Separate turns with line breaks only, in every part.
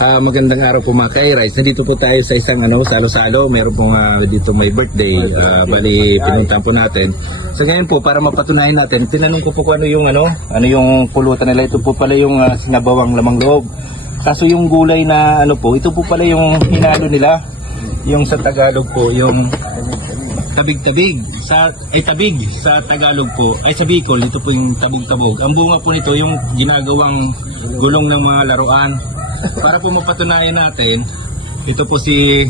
Ah, magandang araw po mga ka-rice. Nandito po tayo sa isang ano, salo-salo. Meron po nga dito may birthday. Ah, bali, pinuntahan po natin. So ngayon po, para mapatunayan natin, tinanong ko po kung ano yung ano, ano yung pulutan nila. Ito po pala yung ah, sinabawang lamang loob. Kaso yung gulay na ano po, ito po pala yung hinalo nila. Yung sa Tagalog po, yung tabig-tabig sa ay tabig sa Tagalog po ay sa Bicol ito po yung tabog-tabog ang bunga po nito yung ginagawang gulong ng mga laruan para po mapatunayan natin ito po si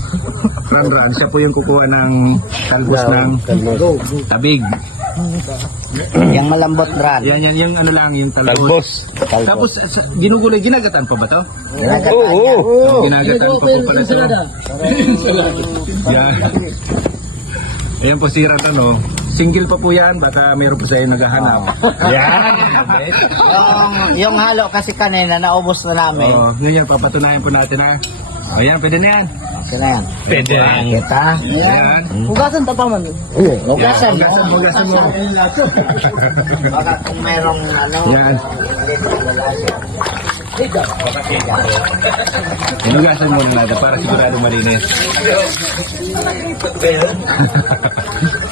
Ranran siya po yung kukuha ng talbos ng tabig.
Yung malambot brad.
yan yan yung ano lang yung talbos. Tapos sa- ginugulay ginagatan pa ba to?
Oo.
Oh, ginagatan pa po pala sila. Yan. Ayan po si Ranran oh. Single pa po yan, baka meron po sa'yo naghahanap. Yan!
Yung, yung halo kasi kanina naubos na namin.
Oo, ngayon papatunayan po natin ha. Ayan, pwede na yan.
Okay na yan.
Pwede na yan.
Kita.
Ayan.
Hugasan ta pa man.
Hugasan mo.
Hugasan mo, hugasan mo.
Baka kung merong ano.
Yan. Hinugasan mo na natin para sigurado malinis.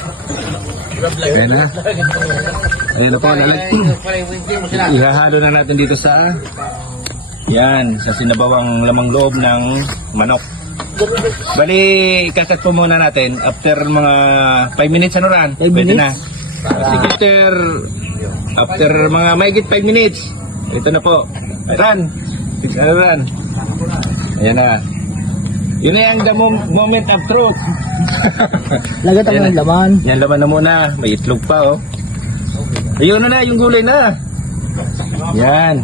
Ayan na. Ayan na po. Lalag. Ihahalo na natin dito sa yan, sa sinabawang lamang loob ng manok. Bali, ikakat po muna natin after mga 5 minutes ano ran? Pwede na. Sige, after, after mga mahigit 5 minutes, ito na po. Ran, ano ran? Ayan na. Yun na yung the mom- moment of truth.
Lagat
Ayan
ang
na.
laman.
Yan laman na muna. May itlog pa oh. Ayun na na, yung gulay na. Yan.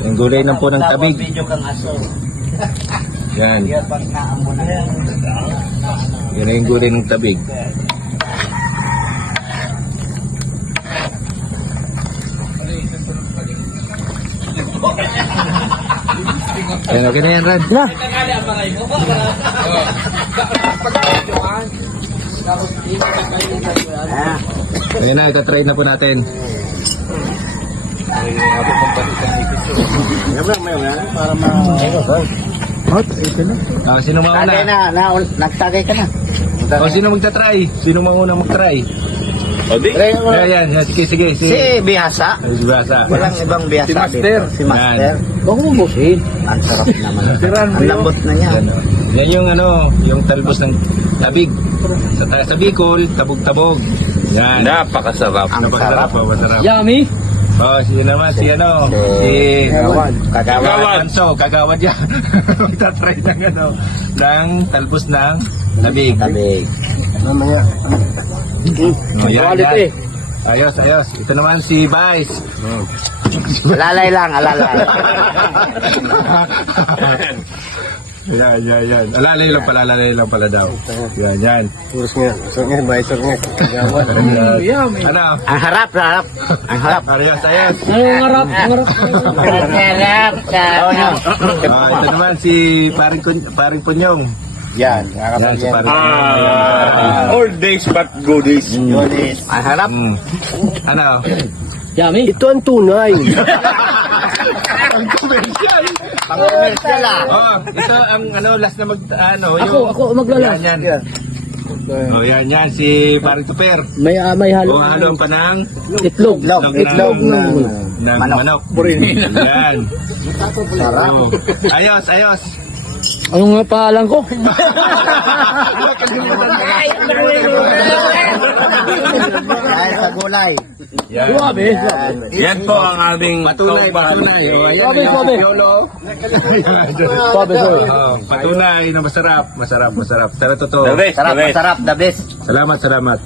Yung gulay na po ng tabig.
Video kang aso.
Yan.
Yan pag naamo na.
Yan na yung gulay ng tabig. Yan, okay na yan, Ran.
Na.
Ah.
Ayan na, ito-try na po natin.
Hot, ito na.
Ah, sino
Tagay
mauna?
na, na, nagtagay ka na.
O, sino magta-try? Sino mauna mag-try?
Try mo.
Ayan, yan, sige, sige.
Si
Si,
Bihasa.
si Basa.
Walang ibang bihasa
Si Master.
dito. Si Master.
Huwag mo busin.
Ang sarap naman. Ang
yun.
lambot na niya.
Yan, oh. yan yung ano, yung talbos ng tabig. Sa, ta- sa Bicol, tabog-tabog. Yan.
Napakasarap.
Ang
Napakasarap,
sarap.
oh, masarap.
Yummy.
Oh, si naman, si ano, si...
Kagawad. Kagawad.
Kagawad. Panso, kagawad yan. Magta-try ng ano, ng talbos ng tabig.
Tabig.
Mamaya.
Oh, yan,
Quality.
yan. Ayos, ayos. Ito naman si Vice.
Alalay lang, alalay.
yan, yan, yan. Alalay lang pala, alalay lang pala daw. Yan, yan.
Urus nga. So nga, baisor nga. Yummy.
Ano?
Ang harap, harap. Ang harap.
Ayos, ayos.
Ang harap? Ang harap.
Harap ka.
Ah, ito naman si paring, Kun- paring Punyong.
Yan.
Yan, si paring
Ah, all days but goodies.
Yunis. Ang harap.
Mm. Ano?
Yummy. Ito ang tunay.
Ang commercial!
Pang commercial ah.
Oh, ito ang ano, last na mag, ano,
Ako, ako maglalas.
Yan, yan. Oh, yan, yan, si paring Tuper.
May ah, may halo.
O, halo pa ng,
Itlog.
Itlog.
Itlog ng
ng manok.
manok. Yan.
Sarap.
Oh. Ayos, ayos.
Ano nga pangalan ko?
Dahil sa gulay.
Yan.
Suwabe.
Yan po ang aming
Patunay, patunay. Yolo.
Suwabe, suwabe.
Oh, patunay na masarap, masarap, masarap. Sana totoo.
The best,
Sarap, masarap, the best.
Salamat, salamat.